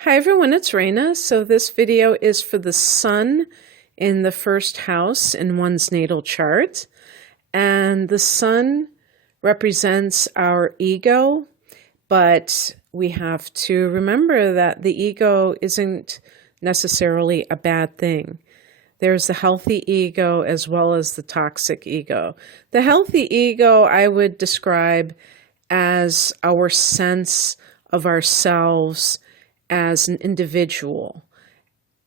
Hi everyone, it's Raina. So this video is for the sun in the first house in one's natal chart. And the sun represents our ego, but we have to remember that the ego isn't necessarily a bad thing. There's the healthy ego as well as the toxic ego. The healthy ego I would describe as our sense of ourselves as an individual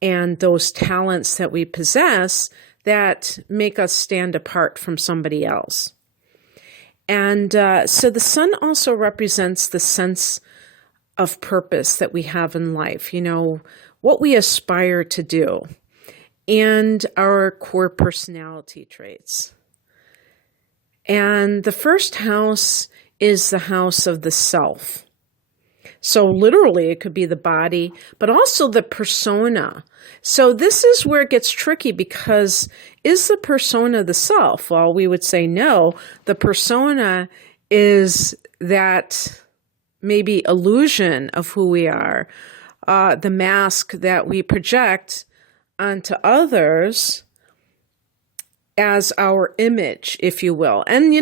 and those talents that we possess that make us stand apart from somebody else. And so the sun also represents the sense of purpose that we have in life, what we aspire to do, and our core personality traits. And the first house is the house of the self. So literally it could be the body, but also the persona. So this is where it gets tricky because is the persona the self? Well, we would say no. The persona is that maybe illusion of who we are, the mask that we project onto others as our image, if you will. And,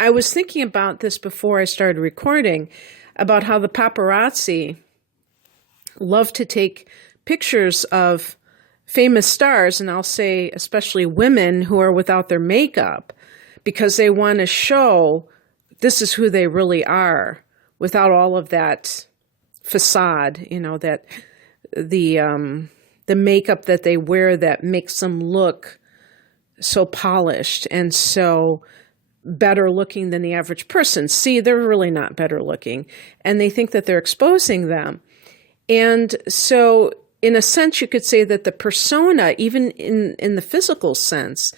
I was thinking about this before I started recording, about how the paparazzi love to take pictures of famous stars, and I'll say especially women who are without their makeup, because they want to show this is who they really are without all of that facade, that the makeup that they wear that makes them look so polished and so better looking than the average person. See, they're really not better looking, and they think that they're exposing them. And so in a sense, you could say that the persona, even in the physical sense,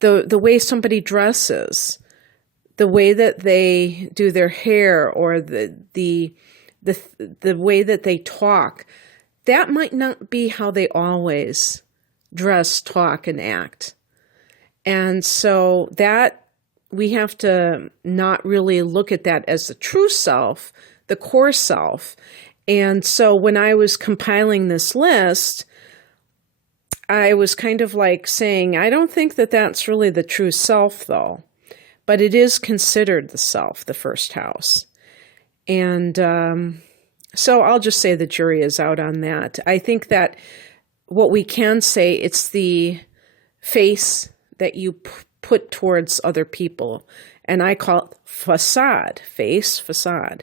the way somebody dresses, the way that they do their hair, or the way that they talk, that might not be how they always dress, talk, and act. And so that we have to not really look at that as the true self, the core self. And so when I was compiling this list, I was kind of like saying, I don't think that that's really the true self, though. But it is considered the self, the first house. And so I'll just say the jury is out on that. I think that what we can say, it's the face that you put towards other people. And I call it facade, face, facade.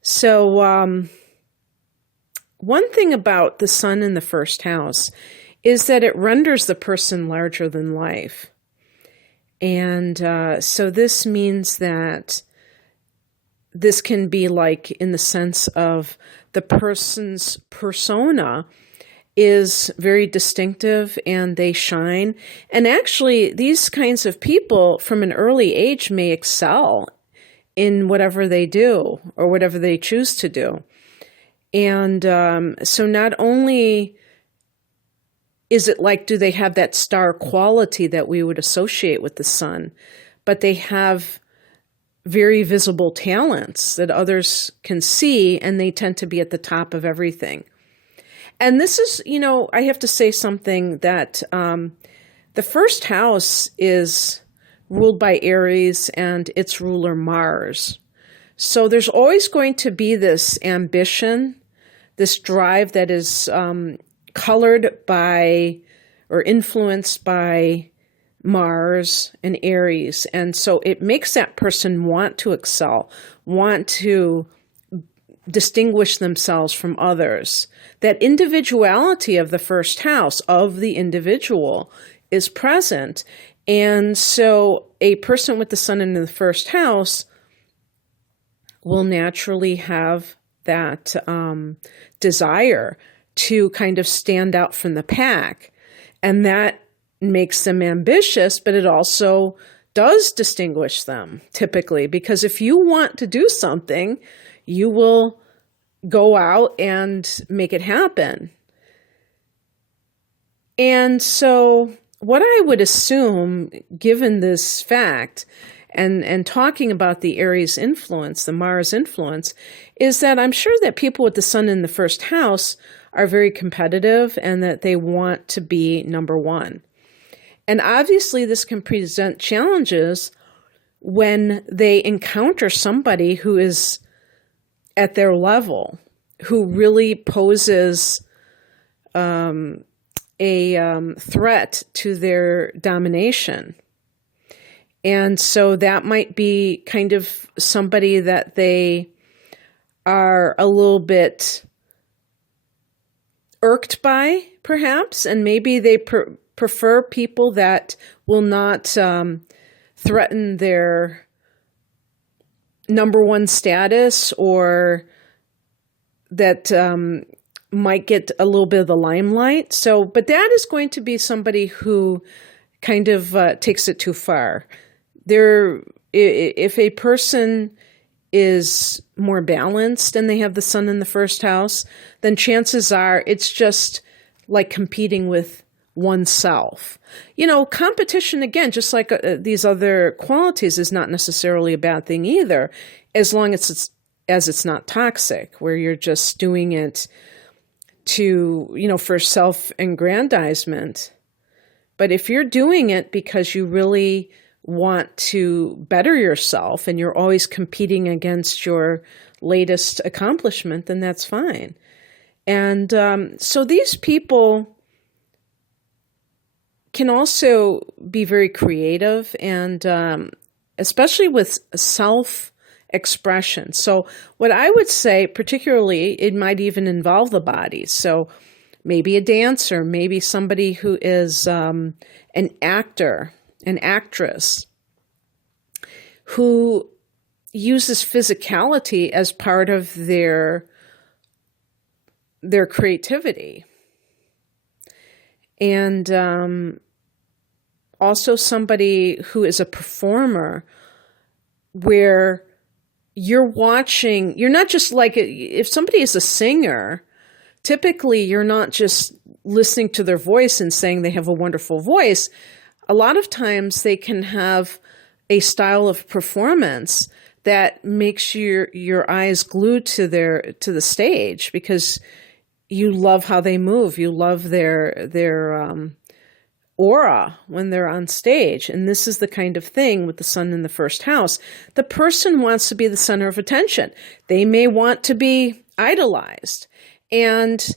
So one thing about the sun in the first house is that it renders the person larger than life. And so this means that this can be like in the sense of the person's persona is very distinctive and they shine. And actually, these kinds of people from an early age may excel in whatever they do or whatever they choose to do. And so not only is it like, do they have that star quality that we would associate with the sun, but they have very visible talents that others can see, and they tend to be at the top of everything. And this is, I have to say something that the first house is ruled by Aries and its ruler Mars. So there's always going to be this ambition, this drive that is colored by or influenced by Mars and Aries. And so it makes that person want to excel, want to distinguish themselves from others. That individuality of the first house, of the individual, is present. And so a person with the sun in the first house will naturally have that desire to kind of stand out from the pack. And that makes them ambitious, but it also does distinguish them typically, because if you want to do something, you will go out and make it happen. And so what I would assume, given this fact, and talking about the Aries influence, the Mars influence, is that I'm sure that people with the sun in the first house are very competitive and that they want to be number one. And obviously this can present challenges when they encounter somebody who is at their level, who really poses a threat to their domination. And so that might be kind of somebody that they are a little bit irked by, perhaps, and maybe they prefer people that will not threaten their number one status, or that might get a little bit of the limelight. So, but that is going to be somebody who kind of takes it too far. If a person is more balanced and they have the sun in the first house, then chances are it's just like competing with oneself. Competition, again, just like these other qualities, is not necessarily a bad thing either, as long as it's not toxic, where you're just doing it to, for self-aggrandizement. But if you're doing it because you really want to better yourself and you're always competing against your latest accomplishment, then that's fine. And so these people can also be very creative, and especially with self-expression. So what I would say, particularly, it might even involve the body. So maybe a dancer, maybe somebody who is an actor, an actress, who uses physicality as part of their creativity. And also somebody who is a performer, where you're not just like, if somebody is a singer, typically you're not just listening to their voice and saying they have a wonderful voice. A lot of times they can have a style of performance that makes your eyes glued to the stage, because you love how they move. You love their aura when they're on stage. And this is the kind of thing with the sun in the first house. The person wants to be the center of attention. They may want to be idolized. And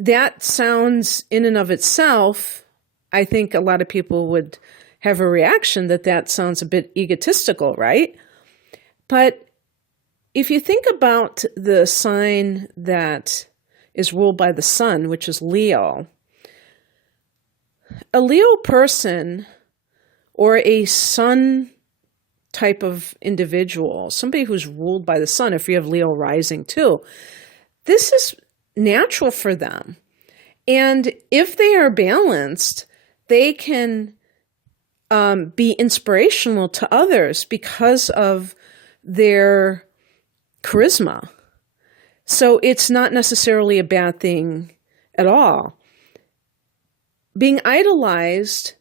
that sounds, in and of itself, I think a lot of people would have a reaction that sounds a bit egotistical, right? But if you think about the sign that is ruled by the sun, which is Leo, a Leo person, or a sun type of individual, somebody who's ruled by the sun, if you have Leo rising too, this is natural for them. And if they are balanced, they can be inspirational to others because of their charisma. So it's not necessarily a bad thing at all. Being idolized,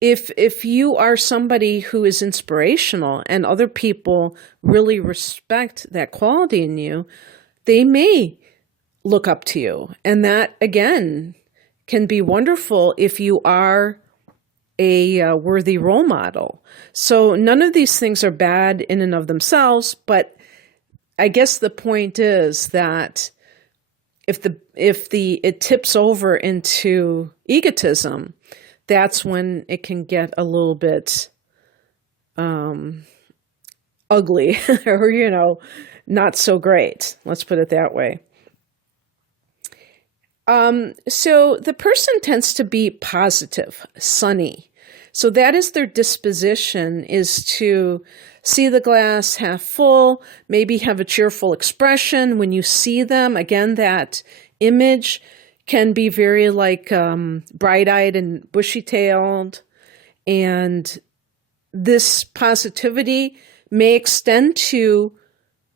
if you are somebody who is inspirational and other people really respect that quality in you, they may look up to you. And that, again, can be wonderful if you are a worthy role model. So none of these things are bad in and of themselves, but I guess the point is that if it tips over into egotism, that's when it can get a little bit ugly or, not so great. Let's put it that way. So the person tends to be positive, sunny. So that is their disposition, is to see the glass half full, maybe have a cheerful expression when you see them. Again, that image can be very like bright-eyed and bushy-tailed. And this positivity may extend to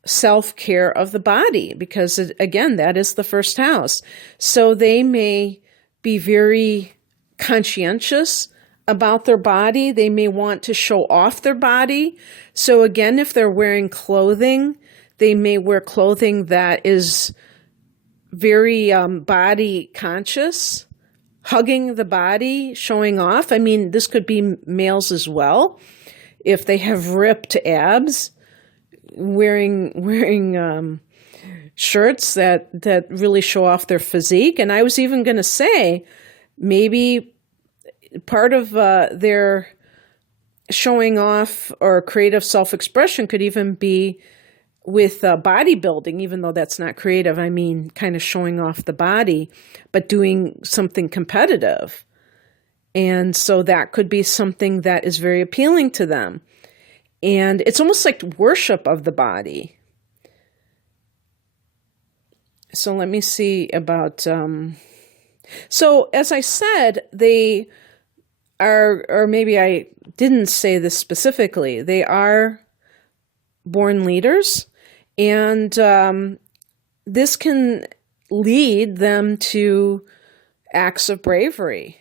self-care of the body, because, again, that is the first house. So they may be very conscientious about their body. They may want to show off their body. So again, if they're wearing clothing, they may wear clothing that is very body conscious, hugging the body, showing off. I mean, this could be males as well. If they have ripped abs, wearing shirts that really show off their physique. And I was even going to say, maybe part of their showing off or creative self-expression could even be with bodybuilding, even though that's not creative. I mean, kind of showing off the body, but doing something competitive. And so that could be something that is very appealing to them. And it's almost like worship of the body. So let me see about... So as I said, they are, or maybe I didn't say this specifically, they are born leaders. And this can lead them to acts of bravery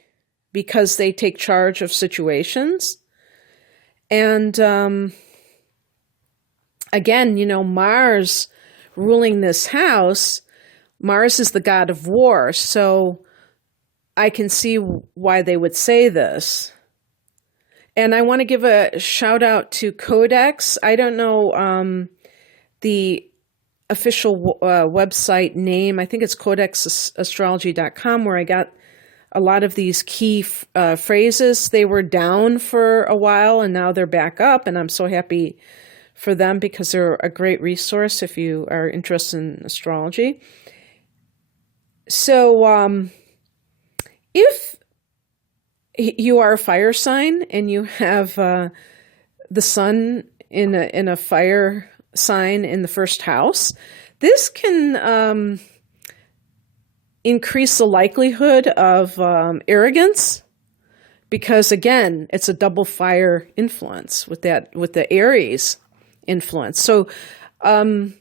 because they take charge of situations. And again, you know, Mars ruling this house, Mars is the god of war. So I can see why they would say this. And I want to give a shout out to Codex. I don't know the official website name. I think it's codexastrology.com, where I got a lot of these key phrases. They were down for a while and now they're back up. And I'm so happy for them because they're a great resource if you are interested in astrology. So if you are a fire sign and you have the sun in a fire sign in the first house, this can increase the likelihood of arrogance, because again, it's a double fire influence with the Aries influence. So an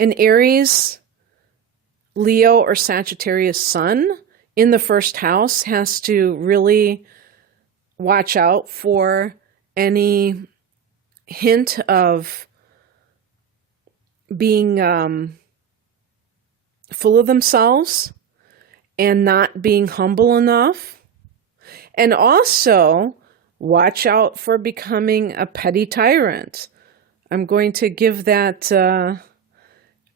Aries, Leo, or Sagittarius sun in the first house has to really watch out for any hint of being full of themselves and not being humble enough. And also watch out for becoming a petty tyrant. I'm going to give that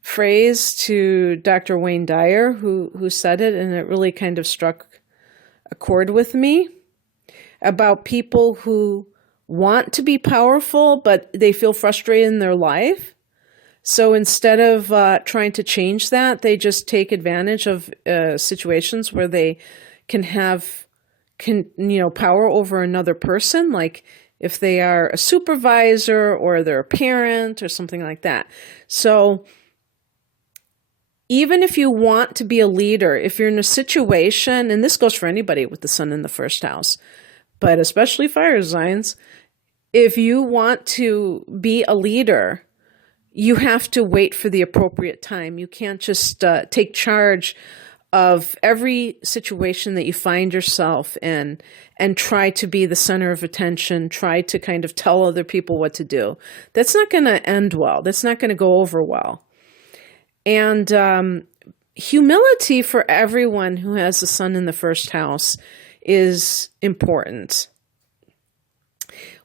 phrase to Dr. Wayne Dyer, who said it, and it really kind of struck a chord with me, about people who want to be powerful, but they feel frustrated in their life. So instead of trying to change that, they just take advantage of situations where they can have power over another person, like if they are a supervisor or they're a parent or something like that. So even if you want to be a leader, if you're in a situation, and this goes for anybody with the sun in the first house, but especially fire signs, if you want to be a leader, you have to wait for the appropriate time. You can't just take charge of every situation that you find yourself in and try to be the center of attention, try to kind of tell other people what to do. That's not going to end well. That's not going to go over well. And humility for everyone who has the sun in the first house is important.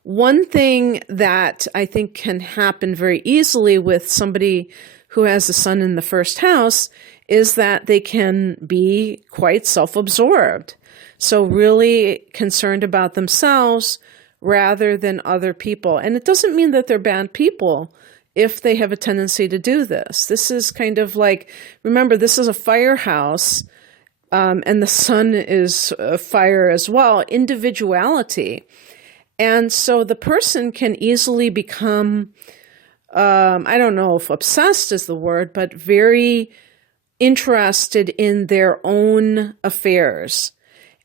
One thing that I think can happen very easily with somebody who has the sun in the first house is that they can be quite self-absorbed. So really concerned about themselves rather than other people. And it doesn't mean that they're bad people if they have a tendency to do this. This is kind of like, remember, this is a firehouse, and the sun is fire as well, individuality. And so the person can easily become, I don't know if obsessed is the word, but very interested in their own affairs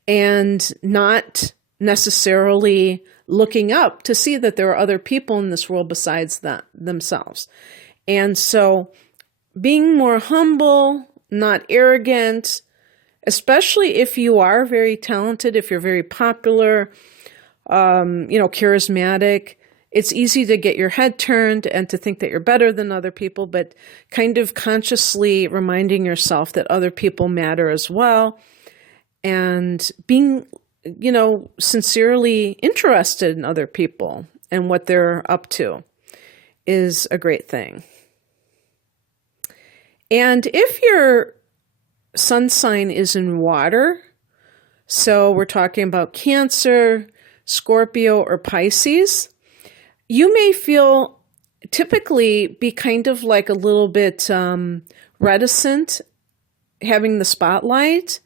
and not necessarily looking up to see that there are other people in this world besides themselves. And so being more humble, not arrogant, especially if you are very talented, if you're very popular, charismatic. It's easy to get your head turned and to think that you're better than other people, but kind of consciously reminding yourself that other people matter as well, and being, sincerely interested in other people and what they're up to is a great thing. And if your sun sign is in water, so we're talking about Cancer, Scorpio, or Pisces, you may typically be kind of like a little bit reticent having the spotlight.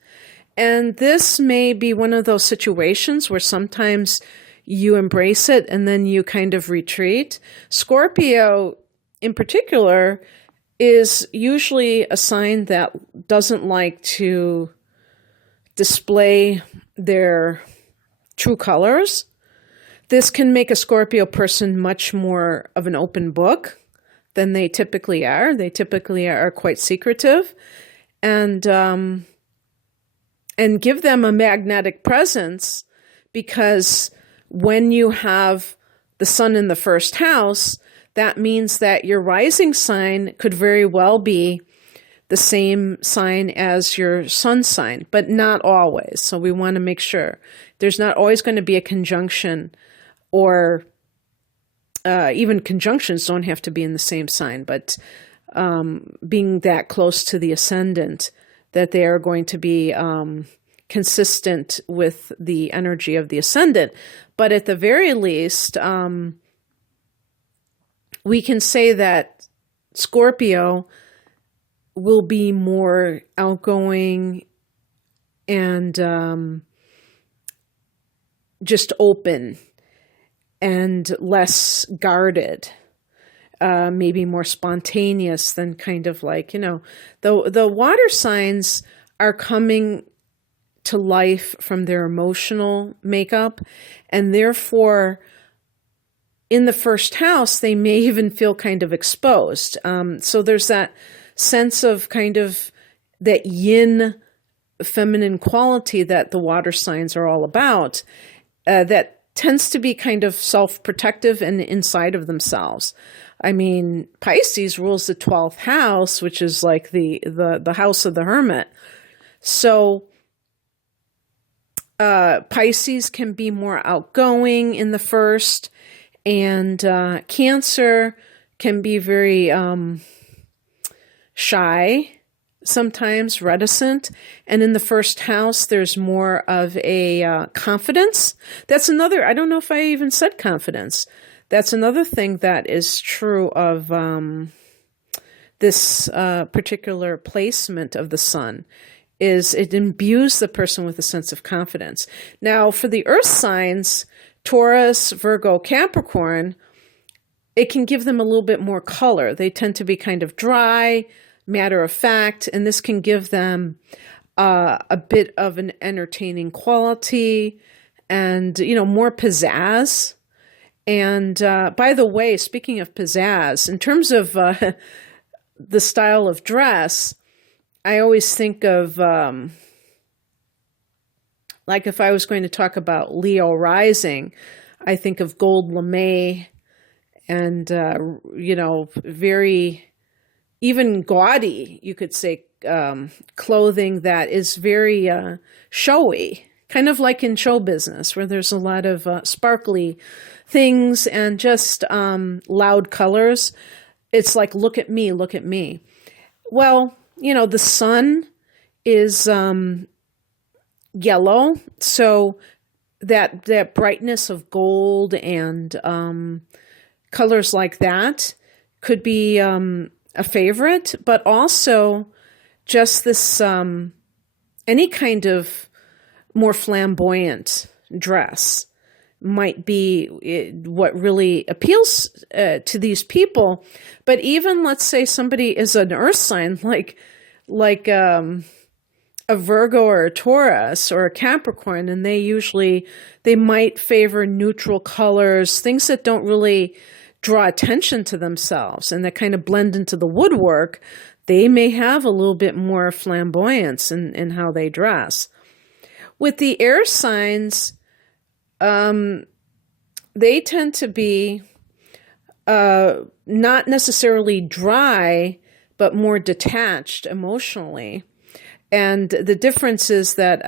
And this may be one of those situations where sometimes you embrace it and then you kind of retreat. Scorpio, in particular, is usually a sign that doesn't like to display their true colors. This can make a Scorpio person much more of an open book than they typically are. They typically are quite secretive, and give them a magnetic presence, because when you have the sun in the first house, that means that your rising sign could very well be the same sign as your sun sign, but not always. So we want to make sure there's not always going to be a conjunction, or even conjunctions don't have to be in the same sign, but being that close to the ascendant, that they are going to be consistent with the energy of the ascendant. But at the very least, we can say that Scorpio will be more outgoing and just open and less guarded, maybe more spontaneous than kind of like, the water signs are coming to life from their emotional makeup, and therefore in the first house, they may even feel kind of exposed. So there's that sense of kind of that yin feminine quality that the water signs are all about, that tends to be kind of self-protective and inside of themselves. I mean, Pisces rules the 12th house, which is like the house of the hermit. So Pisces can be more outgoing in the first, and Cancer can be very shy, sometimes reticent. And in the first house, there's more of a confidence. That's another, I don't know if I even said confidence. That's another thing that is true of this particular placement of the sun, is it imbues the person with a sense of confidence. Now, for the earth signs, Taurus, Virgo, Capricorn, it can give them a little bit more color. They tend to be kind of dry, matter of fact, and this can give them a bit of an entertaining quality and, more pizzazz. And by the way, speaking of pizzazz, in terms of the style of dress, I always think of, like if I was going to talk about Leo rising, I think of gold lame and, very, even gaudy, you could say, clothing that is very showy, kind of like in show business, where there's a lot of sparkly things and just loud colors. It's like, look at me, look at me. Well, the sun is yellow, so that brightness of gold and colors like that could be a favorite, but also just this any kind of more flamboyant dress might be what really appeals to these people. But even, let's say somebody is an earth sign, like a Virgo or a Taurus or a Capricorn, and they might favor neutral colors, things that don't really draw attention to themselves and that kind of blend into the woodwork. They may have a little bit more flamboyance in how they dress. With the air signs, they tend to be not necessarily dry, but more detached emotionally. And the difference is that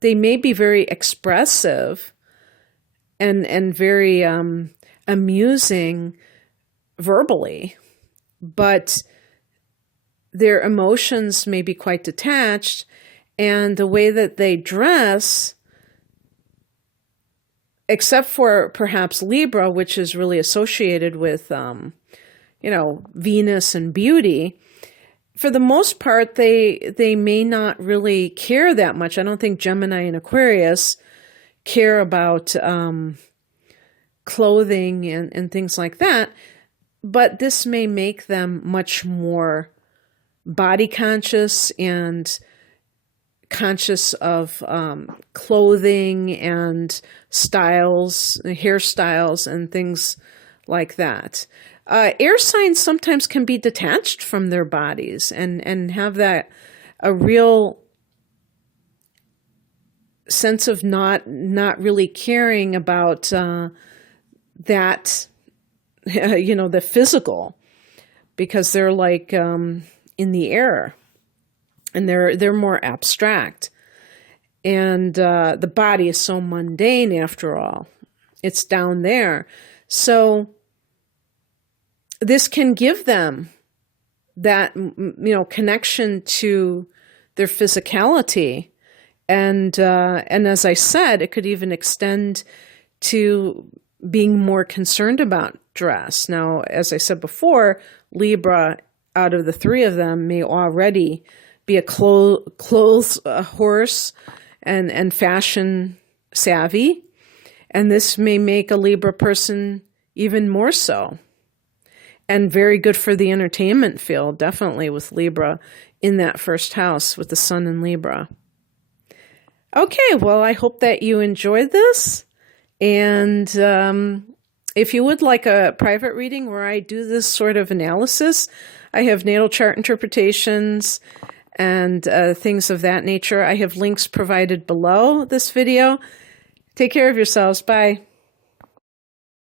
they may be very expressive and very amusing verbally, but their emotions may be quite detached, and the way that they dress, except for perhaps Libra, which is really associated with, Venus and beauty, for the most part, they may not really care that much. I don't think Gemini and Aquarius care about clothing and things like that, but this may make them much more body conscious and conscious of clothing and styles, hairstyles, and things like that. Air signs sometimes can be detached from their bodies and have a real sense of not really caring about that, the physical, because they're like in the air, and they're more abstract, and the body is so mundane after all. It's down there, so this can give them that connection to their physicality, and as I said, it could even extend to being more concerned about dress. Now, as I said before, Libra, out of the three of them, may already be a clothes horse and fashion savvy, and this may make a Libra person even more so. And very good for the entertainment field, definitely, with Libra in that first house with the sun in Libra. Okay, well, I hope that you enjoyed this. And if you would like a private reading where I do this sort of analysis, I have natal chart interpretations and things of that nature. I have links provided below this video. Take care of yourselves. Bye.